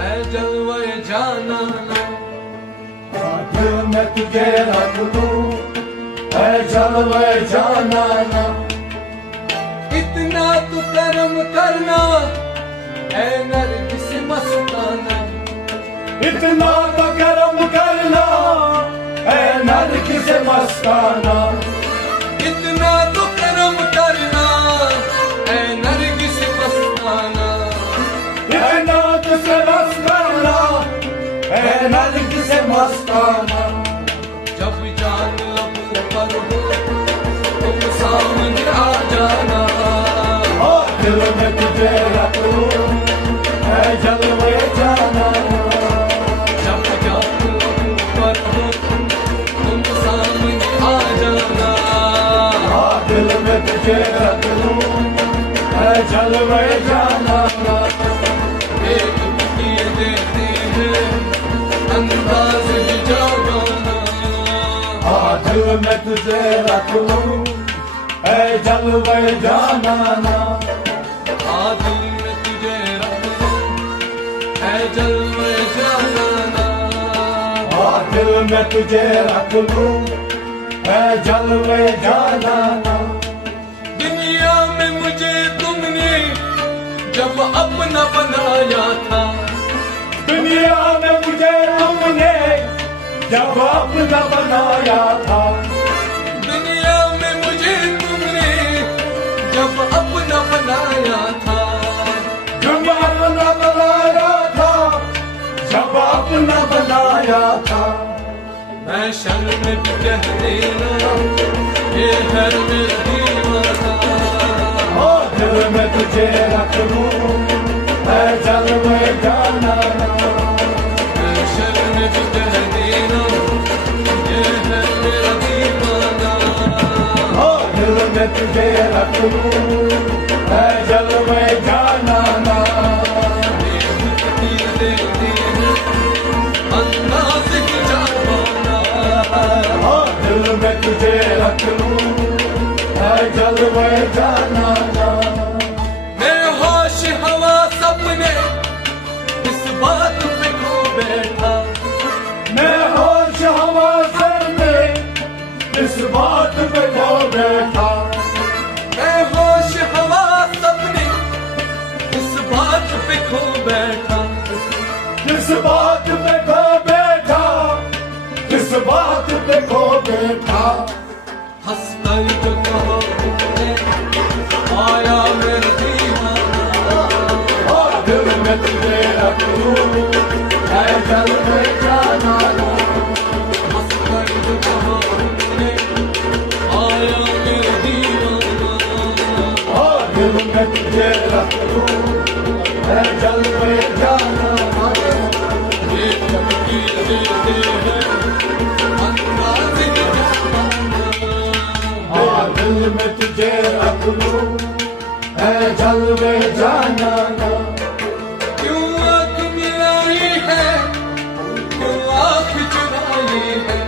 ऐ जलवे जाना दिल में तुझे रख लूं, ऐ जलवे जाना। इतना तू कर्म करना ऐ नरगिस मस्ताना। इतना तो कर्म करना ऐ नरगिस मस्ताना। इतना तो कर्म करना ऐ नरगिस मस्ताना। इतना तो कर्म करना ऐ नरगिस मस्ताना। जब जान लब पर हो तुम सामने आ जाना। दिल में तुझे रख लूं, ऐ जलवे जाना। जब जान लब पर हो तुम सामने आ जाना। दिल में तुझे रख लूं, ऐ जलवे जाना। एक किए देते हैं अंदाज ही जाना। दिल में तुझे रख लूं, ऐ जलवे जाना। दिल में तुझे रख लूं ऐ जलवे जाना। दिल में तुझे रख लूं, ऐ जलवे जाना। दुनिया में मुझे तुमने जब अपना बनाया था। दुनिया में मुझे तुमने जब अपना बनाया था। दुनिया में मुझे तुमने जब अपना बनाया था। जब अपना बनाया था, जब अपना बनाया था। मैं शर्म में भी कह देना ये है मेरा दीवाना। दिल में तुझे रख लूं, ऐ जलवे जाना। मैं शर्म में भी कह देना ये है मेरा दीवाना। दिल में तुझे रख लूं, ऐ जलवे जाना। अंदाज ही जाना। दिल में तुझे रख लूं, ऐ जलवे जाना। मैं होश हवा सपने इस बात पे खो बैठा। मैं होश हवा सर में इस बात पे खो बैठा। मैं होश हवा सपने इस बात पे खो बैठा। किस बात पे खो बैठा, किस बात पे खो बैठा। हंस कर जो कहो तुमने आया मेरा दीवाना। दिल में तुझे रख लूं, ऐ जलवे जाना। हंस कर जो कहो तुमने आया मेरा दीवाना। दिल में तुझे रख लूं, ऐ जलवे जाना। ये तकदीर देते हैं अंदाज ही जाना। दिल में तुझे रख लूं, ऐ जलवे जाना। क्यों आँख मिलाई है, क्यों आँख चुराई है।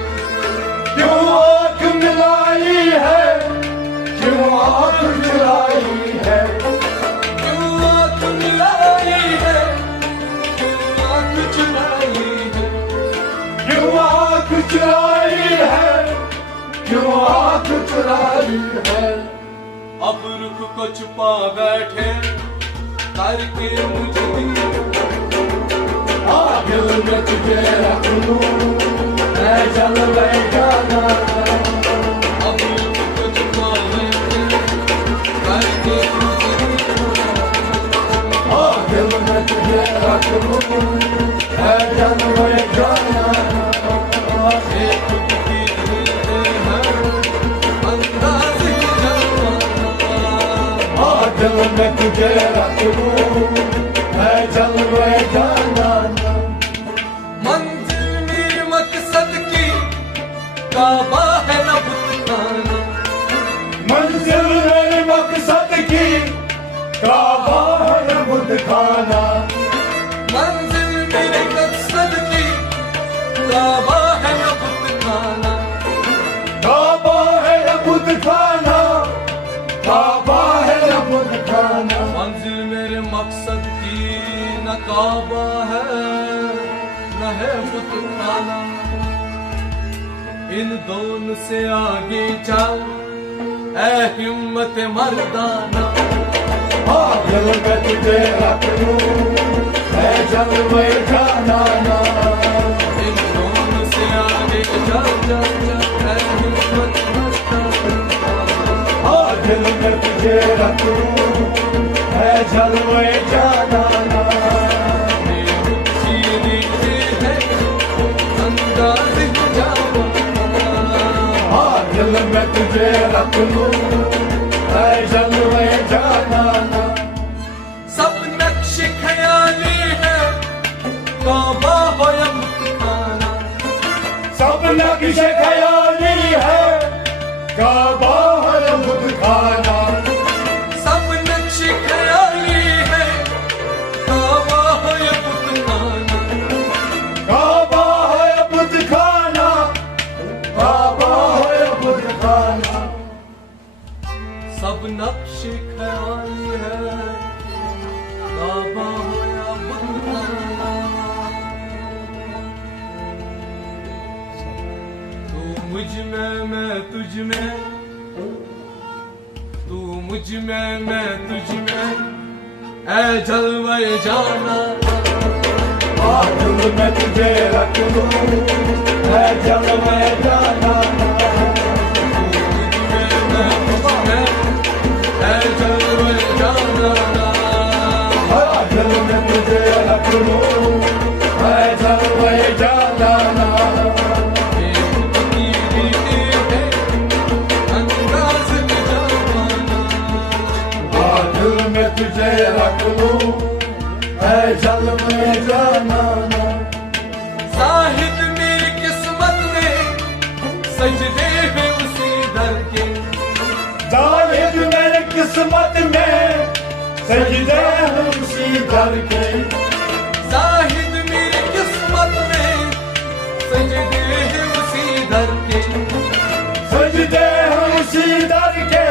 क्यों आँख मिलाई है, क्यों आँख चुराई है। क्यों आँख मिलाई है, क्यों आँख चुराई है। क्यों आँख चुराई है, क्यों आँख चुराई है। अब रुख को छुपा बैठे करके मुझे दिल में तुझे रख लूं, ऐ जलवे जाना। अब रुख को छुपा बैठे करके मुझे दिल में तुझे रख लूं, ऐ जलवे जाना। एक तकदीर देते हैं अंदाज ही जाना। दिल में तुझे रख लूं, ऐ जलवे जाना। मंजिल मेरे मकसद की काबा है न बुतखाना। मंजिल मेरे मकसद की काबा है बुत खाना। मंजिल मेरे मकसद की काबा है न बुतखाना। काबा है बुत खाना, काबा है बुत खाना। मंजिल मेरे मकसद की न काबा है है बुतखाना। इन दोनों से आगे चल ऐ हिम्मत मर्दाना। दिल में तुझे रख लूं मैं जलवे जाना। इन दोनों से आगे चल चल चल ऐ हिम्मत मर्दाना। दिल में तुझे रख लूं मैं जलवे जाना। दिल में तुझे रख लूं मैं जलवे जाना। सब नक्श ख्याली है काबा हो या बुतखाना। सब नक्श ख्याली है काबा है बुतखाना। सब नक्श ख्याली है काबा हो या बुतखाना। काबा है बुतखाना। काबा है बुतखाना। सब नक्श ख्याली है काबा हो या बुतखाना। तू मुझ में मैं तुझ में, तू मुझ में मैं तुझ में ऐ जलवे जाना। दिल में तुझे रख लूं मैं जलवे जाना। दिल में तुझे रख लूं मैं जलवे जाना। दिल में तुझे रख लूं मैं जलवे जाना। साहिद मेरी किस्मत में सजदे हैं उसी दर के। जाहिद मेरी किस्मत में सजदे हैं उसी दर के। साहिद मेरी किस्मत में सजदे हैं उसी दर के। सजदे हैं उसी दर के।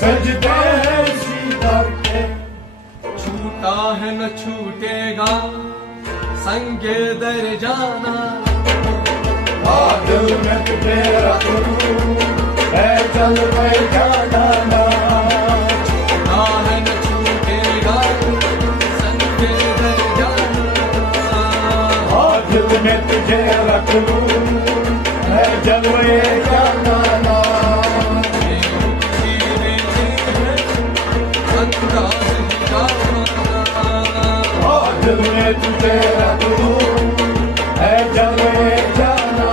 सजदे हैं उसी दर के। छूटा है न छूटेगा संगे दर जाना। दिल में तुझे रख लूं मैं जलवे जाना। छूटा है न छूटेगा संगे दर जाना। दिल में तुझे रख लूं मैं जलवे जाना। दिल में तुझे रख लूं मैं जलवे जाना।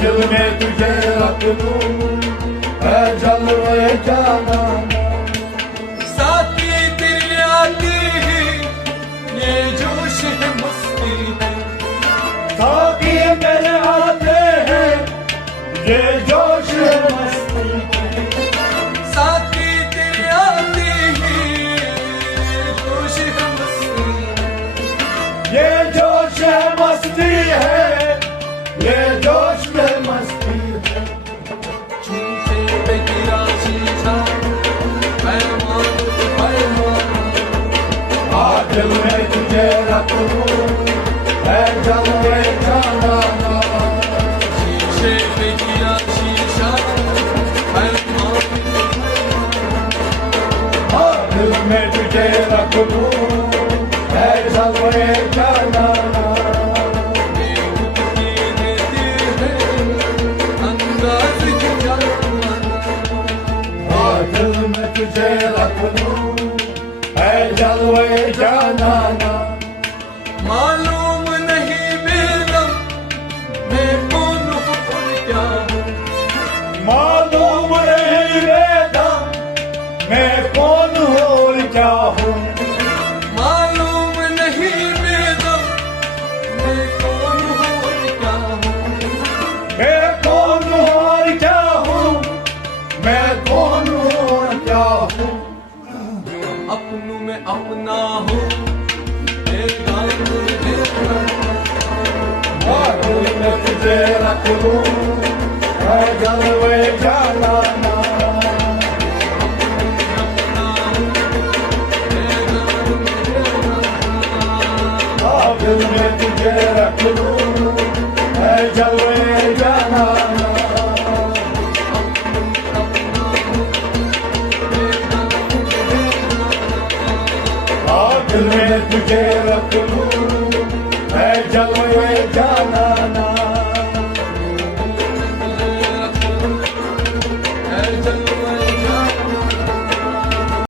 दिल में तुझे रख लूं मैं जलवे जाना। साथी तेरी आती ही ये जोश है मस्ती है। साथी मेरे आते हैं ये जोश है मस्ती है। साथी तेरी आती ही ये जोश है मस्ती है। ये जोश है मस्ती है। ये जोश है मस्ती है। छूटे पे गिरा शीशा पैमान पैमान। दिल में तुझे रख लूं मैं जलवे जाना। शीशे पे गिरा शीशा पैमान। दिल में तुझे रख लूं मैं जलवे जाना। दिल में तुझे रख लूं मैं जलवे जाना। मालूम नहीं बेदम मैं कौन हूँ और क्या हूँ। मालूम नहीं बेदम मैं कौन हूँ और क्या हूँ। मालूम नहीं बेदम मैं कौन हूँ और क्या हूँ। मैं कौन हूँ और क्या हूँ। मैं कौन हूँ और क्या हूँ। अपनों में अपना हूँ एक गाँव में देखना। दिल में तुझे रख लूं मैं जलवे जाना। दिल में तुझे रख लूं है जलवे जाना दिल में तुझे